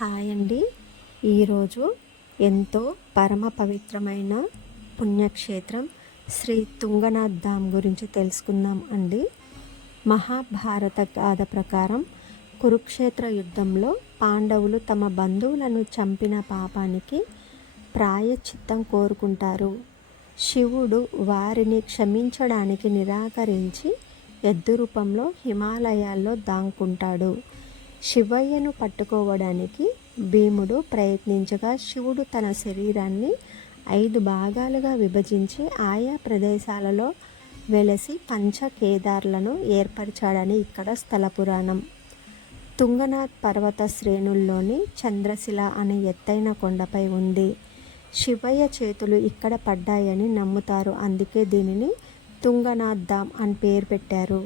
Hi అండి. ఈరోజు ఎంతో పరమ పవిత్రమైన పుణ్యక్షేత్రం శ్రీ తుంగనాథ్ ధామ్ గురించి తెలుసుకుందాం అండి. మహాభారత గాథ ప్రకారం కురుక్షేత్ర యుద్ధంలో పాండవులు తమ బంధువులను చంపిన పాపానికి ప్రాయశ్చిత్తం కోరుకుంటారు. శివుడు వారిని క్షమించడానికి నిరాకరించి ఎద్దు రూపంలో హిమాలయాల్లో దాక్కుంటాడు. శివయ్యను పట్టుకోవడానికి భీముడు ప్రయత్నించగా శివుడు తన శరీరాన్ని 5 భాగాలుగా విభజించి ఆయా ప్రదేశాలలో వెలసి పంచకేదార్లను ఏర్పరిచాడని ఇక్కడ స్థల పురాణం. తుంగనాథ్ పర్వత శ్రేణుల్లోని చంద్రశిల అనే ఎత్తైన కొండపై ఉంది. శివయ్య చేతులు ఇక్కడ పడ్డాయని నమ్ముతారు. అందుకే దీనిని తుంగనాథ్ ధామ్ అని పేరు పెట్టారు.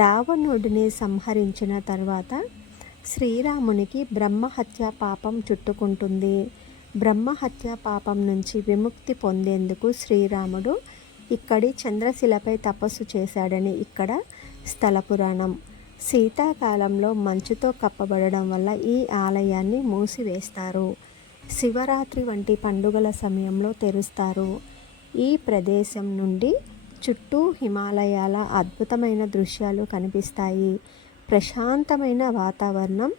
రావణుడిని సంహరించిన తర్వాత శ్రీరామునికి బ్రహ్మహత్య పాపం చుట్టుకుంటుంది. బ్రహ్మహత్య పాపం నుంచి విముక్తి పొందేందుకు శ్రీరాముడు ఇక్కడి చంద్రశిలపై తపస్సు చేశాడని ఇక్కడ స్థల పురాణం. శీతాకాలంలో మంచుతో కప్పబడడం వల్ల ఈ ఆలయాన్ని మూసివేస్తారు. శివరాత్రి వంటి పండుగల సమయంలో తెరుస్తారు. ఈ ప్రదేశం నుండి చుట్టూ హిమాలయాల అద్భుతమైన దృశ్యాలు కనిపిస్తాయి. ప్రశాంతమైన వాతావరణం,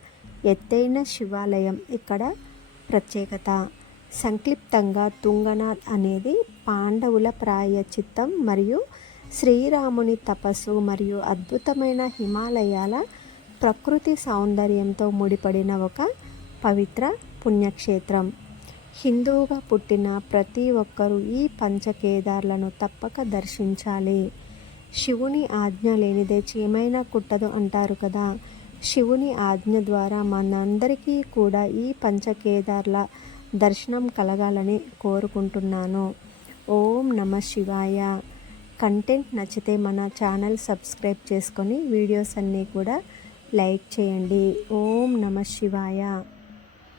ఎత్తైన శివాలయం ఇక్కడ ప్రత్యేకత. సంక్షిప్తంగా తుంగనాథ్ అనేది పాండవుల ప్రాయశ్చిత్తం మరియు శ్రీరాముని తపస్సు మరియు అద్భుతమైన హిమాలయాల ప్రకృతి సౌందర్యంతో ముడిపడిన ఒక పవిత్ర పుణ్యక్షేత్రం. హిందువుగా పుట్టిన ప్రతి ఒక్కరూ ఈ పంచకేదార్లను తప్పక దర్శించాలి. శివుని ఆజ్ఞ లేనిదే చీమైనా కుట్టదు అంటారు కదా. శివుని ఆజ్ఞ ద్వారా మనందరికీ కూడా ఈ పంచకేదార్ల దర్శనం కలగాలని కోరుకుంటున్నాను. ఓం నమః శివాయ. కంటెంట్ నచ్చితే మన ఛానల్ సబ్స్క్రైబ్ చేసుకొని వీడియోస్ అన్నీ కూడా లైక్ చేయండి. ఓం నమః శివాయ.